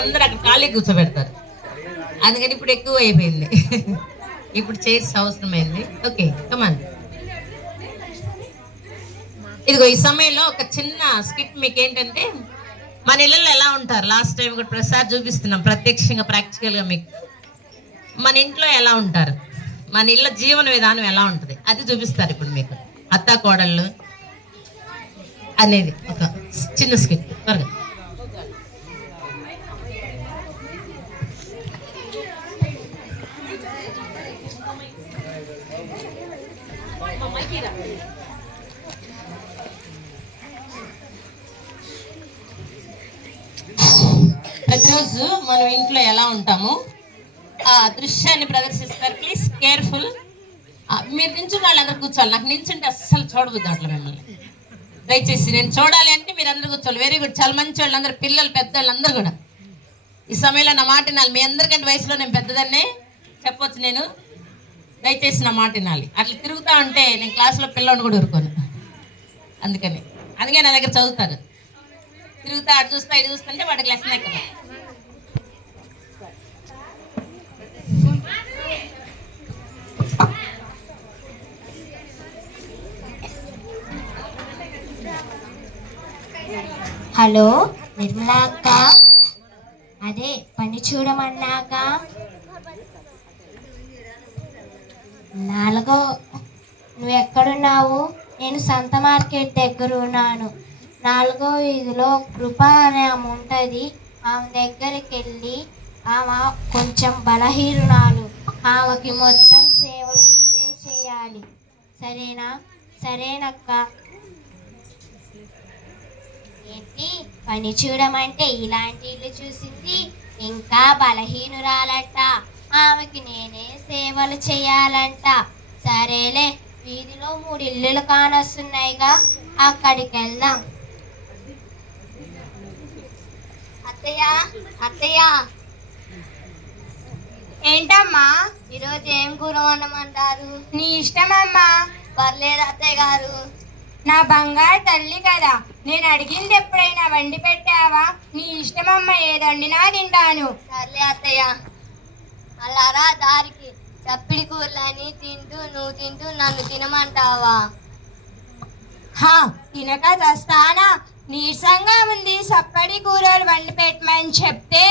అందరూ అక్కడ ఖాళీ కూర్చోబెడతారు. అందుకని ఇప్పుడు ఎక్కువ అయిపోయింది. ఇప్పుడు చైర్స్ అవసరమైంది. Okay come on. ఇదిగో ఈ సమయంలో ఒక చిన్న స్కిట్ మీకు ఏంటంటే, మన ఇళ్ళల్లో ఎలా ఉంటారు, లాస్ట్ టైం కూడా ప్రసాద్ చూపిస్తున్నాం ప్రత్యక్షంగా ప్రాక్టికల్గా మీకు. మన ఇంట్లో ఎలా ఉంటారు, మన ఇళ్ళ జీవన విధానం ఎలా ఉంటుంది అది చూపిస్తారు ఇప్పుడు మీకు. అత్త కోడళ్ళు అనేది ఒక చిన్న స్కిట్ త్వరగా. ప్రతిరోజు మనం ఇంట్లో ఎలా ఉంటాము ఆ దృశ్యాన్ని ప్రదర్శిస్తారు. Please careful. మీరు నించుని వాళ్ళందరూ కూర్చోవాలి. నాకు నించుంటే అస్సలు చూడబుద్ది అట్లా మిమ్మల్ని. దయచేసి నేను చూడాలి అంటే మీరు అందరూ కూర్చోవాలి. వెరీ గుడ్, చాలా మంచి వాళ్ళు అందరూ, పిల్లలు పెద్దవాళ్ళు అందరూ కూడా. ఈ సమయంలో నా మాట వినాలి. మీ అందరికంటే వయసులో నేను పెద్దదాన్నే చెప్పొచ్చు నేను. దయచేసి నా మాట వినాలి. అట్లా తిరుగుతా ఉంటే నేను క్లాసులో పిల్లని కూడా ఊరుకోను. అందుకే నా దగ్గర చదువుతారు. తిరుగుతా అటు చూస్తా ఇటు చూస్తుంటే వాడికి లెసన్ ఎక్కడ. హలో నిర్మలా అక్క, అదే పని చూడమన్నాక. 4 నువ్వు ఎక్కడున్నావు? నేను సంత మార్కెట్ దగ్గర ఉన్నాను. 4వ వీధిలో కృప అనే ఆమె ఉంటుంది. ఆమె దగ్గరికి వెళ్ళి, ఆమె కొంచెం బలహీనురాలు, ఆమెకి మొత్తం సేవలు నువ్వే చేయాలి, సరేనా? సరేనక్క. ఏంటి పని చూడమంటే ఇలాంటి ఇల్లు చూసింది, ఇంకా బలహీనురాలంట, ఆమెకి నేనే సేవలు చేయాలంట. సరేలే, వీధిలో 3 ఇల్లులు కానొస్తున్నాయిగా, అక్కడికి వెళ్దాం. అత్తయ్య అత్తయ్య. ఏంటమ్మా? ఈరోజు ఏం కూర వండమంటారు? నీ ఇష్టమమ్మా. పర్లేదు అత్తయ్య గారు. నా బంగారు తల్లి కదా, నేను అడిగింది ఎప్పుడైనా వండి పెట్టావా? నీ ఇష్టమమ్మ, ఏది వండినా తింటాను. సర్లే అత్తయ్య. అలారా దారికి చప్పిడి కూరలని తింటూ నువ్వు తింటూ నన్ను తినమంటావా? తినక చస్తానా? నీరసంగా ఉంది, సప్పడి కూరలు వండి పెట్టమని చెప్తే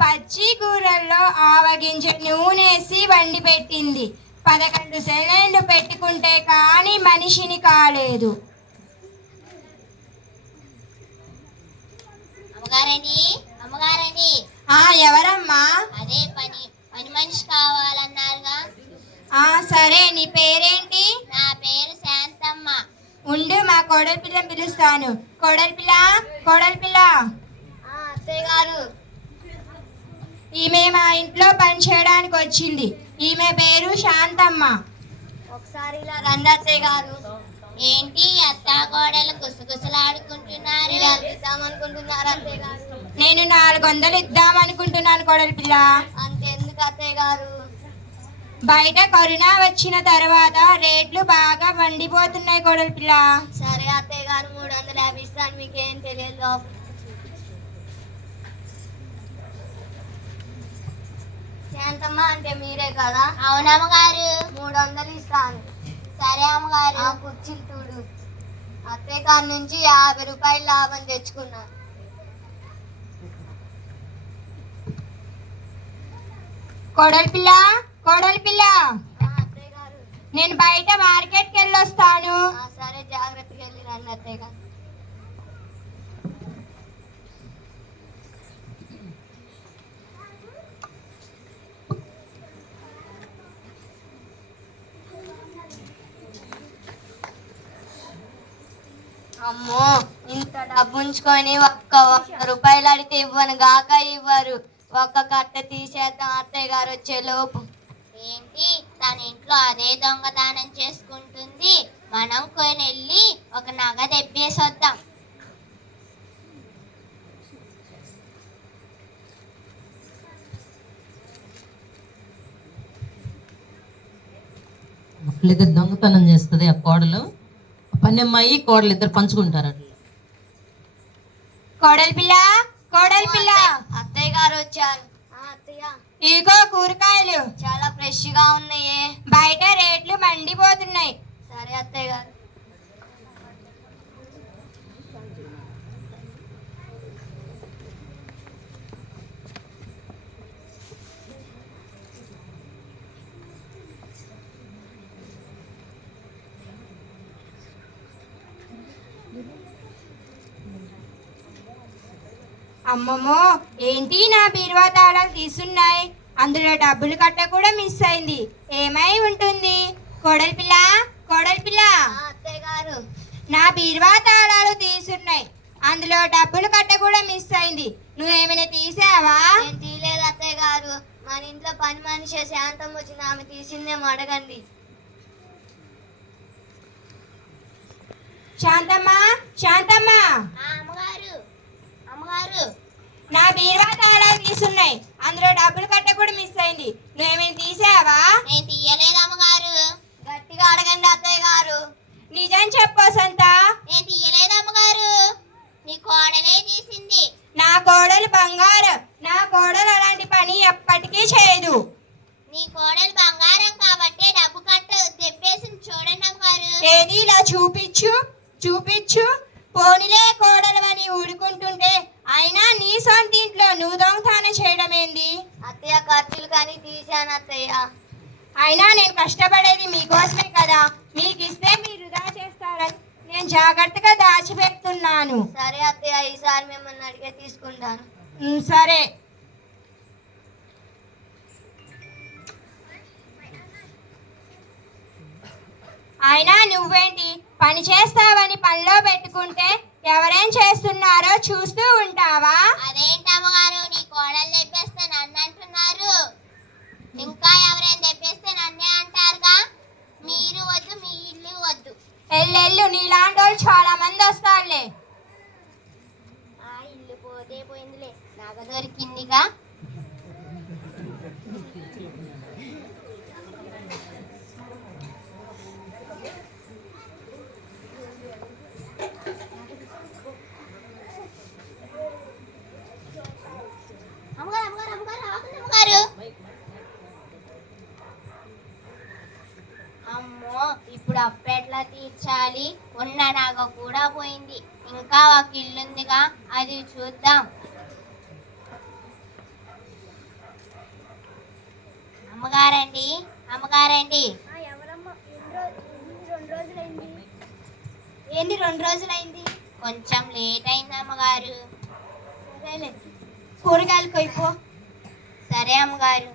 పచ్చి కూరల్లో ఆవగింజ నూనెసి వండి పెట్టింది. 11 సెలైన్లు పెట్టుకుంటే కానీ మనిషిని కాలేదు. అమ్మగారండి, అమ్మగారండి. ఎవరమ్మా? అదే పని మనిషి కావాలన్నారుగా. సరే, నీ పేరేంటి? నా పేరు శాంతమ్మ. ఉండు, మా కోడలి పిల్లని పిలుస్తాను. కోడలి పిల్ల, కోడలి పిల్ల. అత్తయ్య గారు. ఈమె మా ఇంట్లో పని చేయడానికి వచ్చింది. ఈమె పేరు శాంతమ్మ. ఒకసారి ఇలా రండి అత్తయ్య గారు. ఏంటి అత్తా కోడలు గుసగుసలాడుకుంటున్నారు? ఇద్దామనుకుంటున్నారు అత్తయ్య గారు. నేను 400 ఇద్దామనుకుంటున్నాను కోడలి పిల్ల. అంతెందుకు అత్తయ్య గారు? బయట కరోనా వచ్చిన తర్వాత రేట్లు బాగా మండిపోతున్నాయి కోడలి పిల్ల. సరే అత్తయ్య గారు, 350 ఇస్తాను. మీకేం తెలియదు. శాంతమ్మ అంటే మీరే కదా? అవునమ్మగారు. 300 ఇస్తాను. సరే అమ్మగారు. కుర్చీలు చూడు. అత్తయ్య గారి నుంచి 50 రూపాయలు లాభం తెచ్చుకున్నాను. కోడలి పిల్ల, కోడలి పిల్ల. అత్తయ్య గారు. నేను బయట మార్కెట్కి వెళ్ళొస్తాను. సరే, జాగ్రత్తగా వెళ్ళి రండి అత్తయ్య గారు. అమ్మో, ఇంత డబ్బు ఉంచుకొని 100 రూపాయలు అడిగితే ఇవ్వను గాక ఇవ్వరు. ఒక్క కట్ట తీసేద్దాం అత్తయ్య గారు వచ్చే లోపు. ఏంటి, తన ఇంట్లో అదే దొంగదానం చేసుకుంటుంది, మనం కొని వెళ్ళి ఒక నగ తెప్పేసొద్దాం. వాళ్ళిద్దరు దొంగతనం చేస్తుంది ఆ కోడలు. పని అమ్మాయి కోడలు ఇద్దరు పంచుకుంటారు. కోడలి పిల్ల, కోడలి పిల్ల. అత్తయ్య గారు ఇదిగో కూరగాయలు చాలా ఫ్రెష్ గా ఉన్నాయే. బయట రేట్లు మండిపోతున్నాయి. సరే అత్తయ్య గారు. అమ్మమ్మో, ఏంటి నా బీరువా తాళాలు తీసున్నాయి, అందులో డబ్బులు కట్ట కూడా మిస్ అయింది. ఏమై ఉంటుంది? కోడలి పిల్ల, కోడలి పిల్ల, అత్తయ్య గారు, నా బీరువా తాళాలు తీసున్నాయి, అందులో డబ్బులు కట్ట కూడా మిస్ అయింది. నువ్వేమైనా తీసావా? నేను తీయలేదు అత్తయ్య గారు. మన ఇంట్లో పని మనిషి శాంతం వచ్చిన ఆమె తీసిందేమో అడగండి. శాంతమ్మా, శాంతమ్మా, అమ్మగారు, అమ్మగారు, నా బీరువా తాళాలు తీసున్నాయి, అందులో డబ్బులు కట్ట కూడా మిస్ అయింది. నువ్వేమైనా తీసావా? నేను తీయలేదు అమ్మగారు. గట్టిగా అడగండి అత్తయ్య గారు. నిజం చెప్పు సంత. నేను తీయలేదు అమ్మగారు. నీ కోడలే తీసింది. నా కోడలు బంగారం. నా కోడలు అలాంటి పని ఎప్పటికీ చేయదు. నీ కోడలు బంగారం కాబట్టి డబ్బు కట్ట తెప్పేసింది చూడండి అమ్మగారు. ఏది ఇలా చూపించు, చూపించు. పోనిలే కోడలు అని ఊరుకుంటుంటే అయినా నీ సొంత ఇంట్లో నువ్వు దొంగతనం చేయడం ఏంది? అత్తయ్య ఖర్చులు కానీ తీశాను అత్తయ్య. అయినా నేను కష్టపడేది మీకోసమే కదా, మీకు ఇస్తే మీరు వృధా చేస్తారని నేను జాగ్రత్తగా దాచిపెడుతున్నాను. సరే అత్తయ్య, ఈసారి మిమ్మల్ని అడిగే తీసుకుంటాను. సరే. అయినా నువ్వేంటి పని చేస్తావని పనిలో పెట్టుకుంటే ఎవరేం చేస్తున్నారో చూస్తూ ఉంటావా? అదేంటి అమ్మగారు, నీ కోడలు తెప్పేస్తే నన్ను అంటున్నారు. ఇంకా ఎవరైనా తెప్పేస్తే నన్నే అంటారుగా. మీరు వద్దు, మీ ఇల్లు వద్దు. ఎల్లెళ్ళు, నీలాంటి వాళ్ళు చాలా మంది వస్తారులే. ఆ ఇల్లు పోతే పోయిందిలే, నగ దొరికిందిగా. అమ్మో, ఇప్పుడు అప్పెట్లా తీర్చాలి? ఉన్న నాగ కూడా పోయింది. ఇంకా ఒక ఇల్లుందిగా, అది చూద్దాం. అమ్మగారండి, అమ్మగారండి. ఏంది 2 రోజులైంది? కొంచెం లేట్ అయింది అమ్మగారు. సరేలే, కూరగాయలు కొయ్యిపో. సరే అమ్మగారు.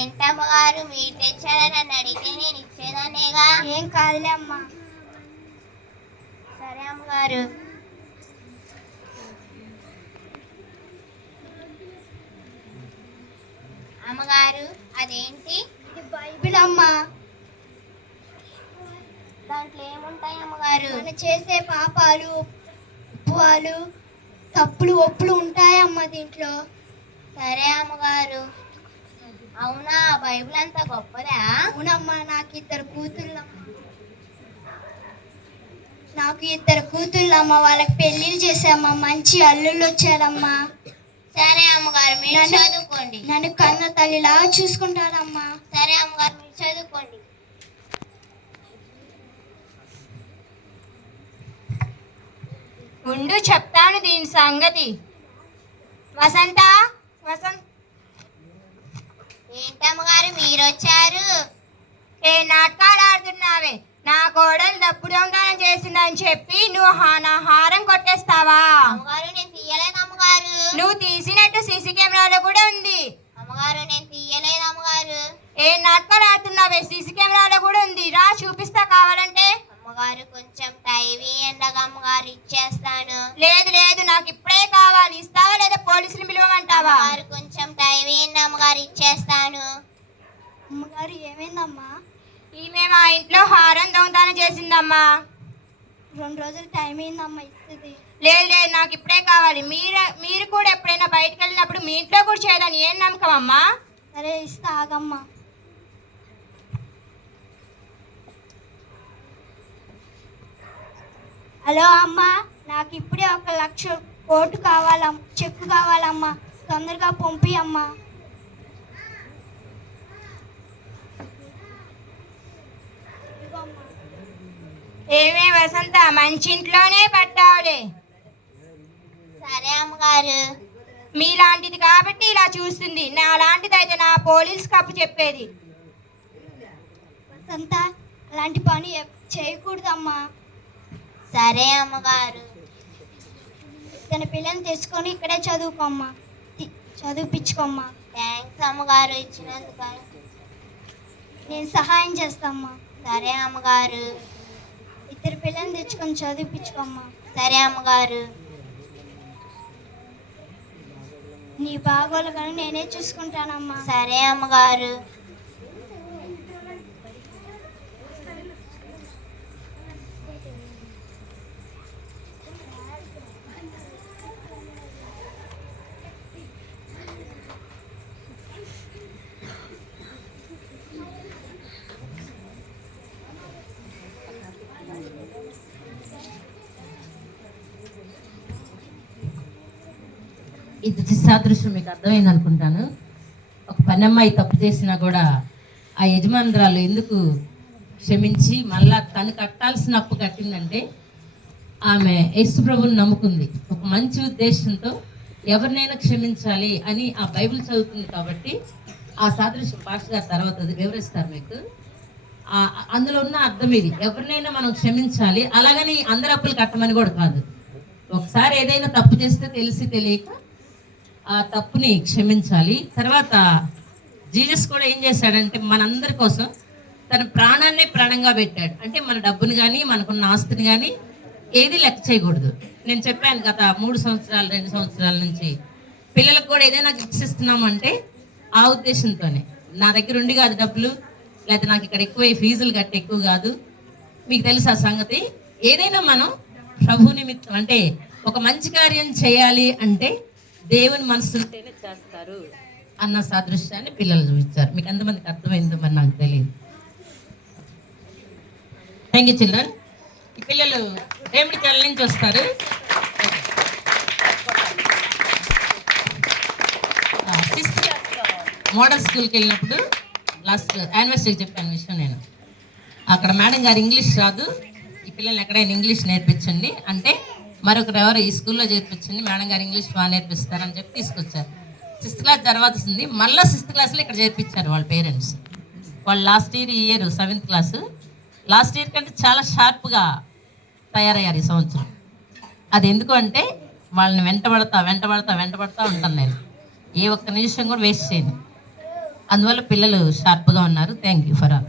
ఏంటమ్మగారు, మీరు తెచ్చారని నన్ను అడిగితే నేను ఇచ్చేదాన్నేగా. ఏం కాదులే అమ్మా. సరే అమ్మగారు. అమ్మగారు, అదేంటి? ఇది బైబిల్ అమ్మా. దాంట్లో ఏముంటాయి అమ్మగారు? మనం చేసే పాపాలు, ఉప్పులు, తప్పులు, ఒప్పులు ఉంటాయమ్మా దీంట్లో. సరే అమ్మగారు. అవునా, బైబిల్ అంత గొప్పదా? అవునమ్మా. నాకు ఇద్దరు కూతుళ్ళమ్మా. వాళ్ళకి పెళ్లిళ్ళు చేసామ్మా. మంచి అల్లుళ్ళు వచ్చారమ్మా. సరే అమ్మగారు, మీరు చదువుకోండి. నన్ను కన్న తల్లిలా చూసుకుంటారమ్మా. సరే అమ్మగారు, మీరు చదువుకోండి. ఉండు, చెప్తాను దీని సంగతి. వసంత, వసంత. ఏంటమ్మగారు మీరు వచ్చారు? ఏ నాటకాలు ఆడుతున్నావే? నా కోడలు డబ్బు దొంగతనం చేసిందని చెప్పి నువ్వు నా హారం కొట్టేస్తావా? అమ్మగారు, నేను తీయలేదు అమ్మగారు. నువ్వు తీసినట్టు సీసీ కెమెరాలో కూడా ఉంది. అమ్మగారు, నేను తీయలేదు అమ్మగారు. ఏ నాటకాలు ఆడుతున్నావే? సీసీ కెమెరాలో కూడా ఉంది. రా, చూపిస్తా కావాలంటే. అమ్మగారు, కొంచెం టైం ఇయ్యండి అమ్మగారు, ఇచ్చేస్తాను. లేదు లేదు, నాకు ఇప్పుడే కావాలి. ఇస్తావా లేదా పోలీసులు పిలవమంటావా? అమ్మగారు, కొంచెం టైం ఇయ్యండి అమ్మగారు, ఇచ్చేస్తాను. అమ్మగారు, ఏమైందమ్మా? ఈమె మా ఇంట్లో హారం దొంగతనం చేసిందమ్మా. 2 రోజులు టైం అయిందమ్మా ఇస్తుంది. లేదు లేదు, నాకు ఇప్పుడే కావాలి. మీరు కూడా ఎప్పుడైనా బయటకు వెళ్ళినప్పుడు మీ ఇంట్లో కూడా చేయదని ఏం నమ్మకం అమ్మా? సరే ఇస్తా ఆగమ్మా. హలో అమ్మా, నాకు ఇప్పుడే 1,00,000 కోటు కావాలమ్మా, చెక్కు కావాలమ్మా, తొందరగా పంపి అమ్మా. ఏమే వసంత, మంచి ఇంట్లోనే పడ్డావులే. సరే అమ్మగారు. మీలాంటిది కాబట్టి ఇలా చూస్తుంది, నా లాంటిది అయితే నా పోలీస్ కప్పు చెప్పేది. వసంత, అలాంటి పని చేయకూడదమ్మా. సరే అమ్మగారు. తన పిల్లని తెచ్చుకొని ఇక్కడే చదివిపించుకోమ్మా. థ్యాంక్స్ అమ్మగారు ఇచ్చినందుకు. నేను సహాయం చేస్తామ్మా. సరే అమ్మగారు. ఇద్దరు పిల్లని తెచ్చుకొని చదివిపించుకోమ్మా. సరే అమ్మగారు. నీ బాగోలు కానీ నేనే చూసుకుంటానమ్మా. సరే అమ్మగారు. ఇది సాదృశ్యం మీకు అర్థమైంది అనుకుంటాను. ఒక పనమ్మాయి తప్పు చేసినా కూడా ఆ యజమానురాలు ఎందుకు క్షమించి మళ్ళా తను కట్టాల్సిన అప్పు కట్టిందంటే ఆమె యేసు ప్రభువుని నమ్ముకుంది. ఒక మంచి ఉద్దేశంతో ఎవరినైనా క్షమించాలి అని ఆ బైబిల్ చదువుతుంది కాబట్టి ఆ సాదృశ్యం పాస్టర్ గారు తర్వాత వివరిస్తారు మీకు. అందులో ఉన్న అర్థం ఇది, ఎవరినైనా మనం క్షమించాలి. అలాగని అందరు అప్పులు కట్టమని కూడా కాదు. ఒకసారి ఏదైనా తప్పు చేస్తే తెలిసి తెలియక ఆ తప్పుని క్షమించాలి. తర్వాత జీసస్ కూడా ఏం చేశాడంటే మనందరి కోసం తన ప్రాణాన్నే ప్రాణంగా పెట్టాడు. అంటే మన డబ్బుని కానీ మనకున్న ఆస్తిని కానీ ఏది లెక్క చేయకూడదు. నేను చెప్పాను గత 2 సంవత్సరాల నుంచి పిల్లలకు కూడా ఏదైనా గిఫ్ట్స్ ఇస్తున్నామంటే ఆ ఉద్దేశంతోనే. నా దగ్గర ఉండి కాదు డబ్బులు, లేకపోతే నాకు ఇక్కడ ఎక్కువ ఫీజులు కట్టి ఎక్కువ కాదు. మీకు తెలుసు ఆ సంగతి. ఏదైనా మనం ప్రభు నిమిత్తం అంటే ఒక మంచి కార్యం చేయాలి అంటే దేవుని మనసుంటేనే చేస్తారు అన్న సాదృశ్యాన్ని పిల్లలు చూపించారు. మీకు ఎంతమందికి అర్థమైందో మరి నాకు తెలియదు. Thank you children. ఈ పిల్లలు రేమిడి చల్ల నుంచి వస్తారు. సిక్స్త్ మోడల్ స్కూల్కి వెళ్ళినప్పుడు లాస్ట్ యానివర్సరీకి చెప్పాను విషయం నేను. అక్కడ మేడం గారు ఇంగ్లీష్ రాదు, ఈ పిల్లలు ఎక్కడైనా ఇంగ్లీష్ నేర్పించండి అంటే మరొకరు ఎవరు ఈ స్కూల్లో చేర్పించండి, మేడం గారు ఇంగ్లీష్ బాగా నేర్పిస్తారని చెప్పి తీసుకొచ్చారు. 6th క్లాస్ తర్వాత వస్తుంది, మళ్ళీ 6th క్లాస్లో ఇక్కడ చేర్పించారు వాళ్ళ పేరెంట్స్. వాళ్ళు last year 7th class, last year కంటే చాలా షార్ప్గా తయారయ్యారు ఈ సంవత్సరం. అది ఎందుకు అంటే వాళ్ళని వెంటబడతా ఉంటాను నేను. ఏ ఒక్క నిమిషం కూడా వేస్ట్ చేయను. అందువల్ల పిల్లలు షార్ప్గా ఉన్నారు. Thank you for all.